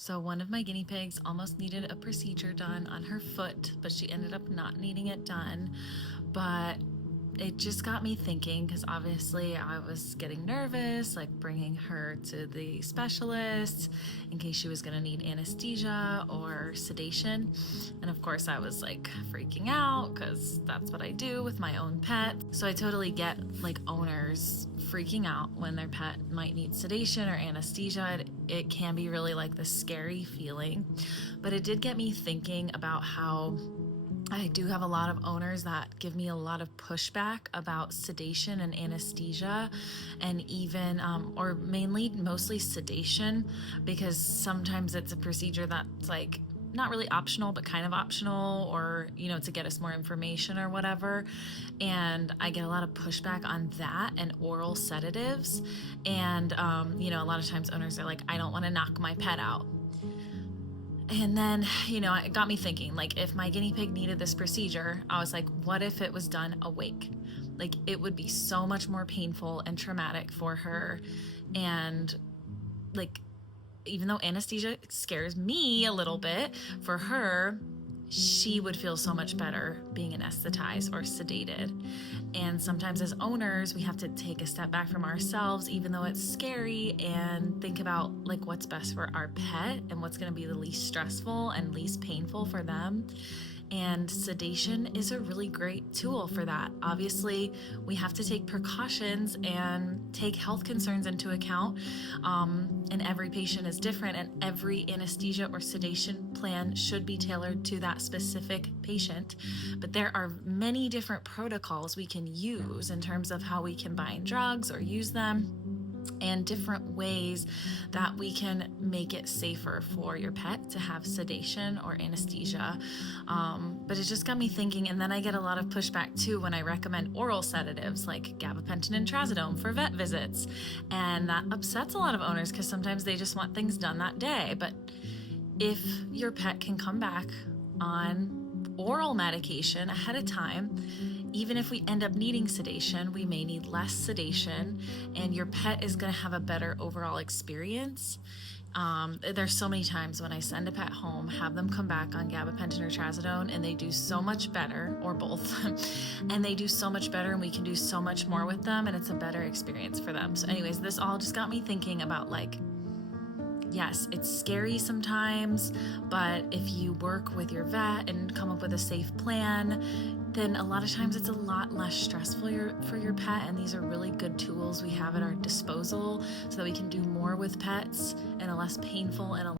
So one of my guinea pigs almost needed a procedure done on her foot, but she ended up not needing it done. But it just got me thinking, because obviously I was getting nervous, like bringing her to the specialist in case she was going to need anesthesia or sedation. And of course I was like freaking out because that's what I do with my own pet. So I totally get like owners freaking out when their pet might need sedation or anesthesia. It can be really like this scary feeling, but it did get me thinking about how I do have a lot of owners that give me a lot of pushback about sedation and anesthesia, and even, or mainly mostly sedation, because sometimes it's a procedure that's like not really optional, but kind of optional, or, to get us more information or whatever. And I get a lot of pushback on that and oral sedatives. And, a lot of times owners are like, I don't want to knock my pet out. And then, it got me thinking, like, if my guinea pig needed this procedure, I was like, what if it was done awake? Like, it would be so much more painful and traumatic for her. And, like, even though anesthesia scares me a little bit, for her, she would feel so much better being anesthetized or sedated. And sometimes as owners, we have to take a step back from ourselves, even though it's scary, and think about like what's best for our pet and what's going to be the least stressful and least painful for them. And sedation is a really great tool for that. Obviously, we have to take precautions and take health concerns into account. And every patient is different, and every anesthesia or sedation plan should be tailored to that specific patient. But there are many different protocols we can use in terms of how we combine drugs or use them, and different ways that we can make it safer for your pet to have sedation or anesthesia. But it just got me thinking, and then I get a lot of pushback too when I recommend oral sedatives like gabapentin and trazodone for vet visits. And that upsets a lot of owners because sometimes they just want things done that day. But if your pet can come back on oral medication ahead of time, even if we end up needing sedation, we may need less sedation, and your pet is going to have a better overall experience. There's so many times when I send a pet home, have them come back on gabapentin or trazodone, and they do so much better, or both, and they do so much better, and we can do so much more with them, and it's a better experience for them. So anyways, this all just got me thinking about like, yes, it's scary sometimes, but if you work with your vet and come up with a safe plan, then a lot of times it's a lot less stressful for your pet, and these are really good tools we have at our disposal so that we can do more with pets in a less painful and a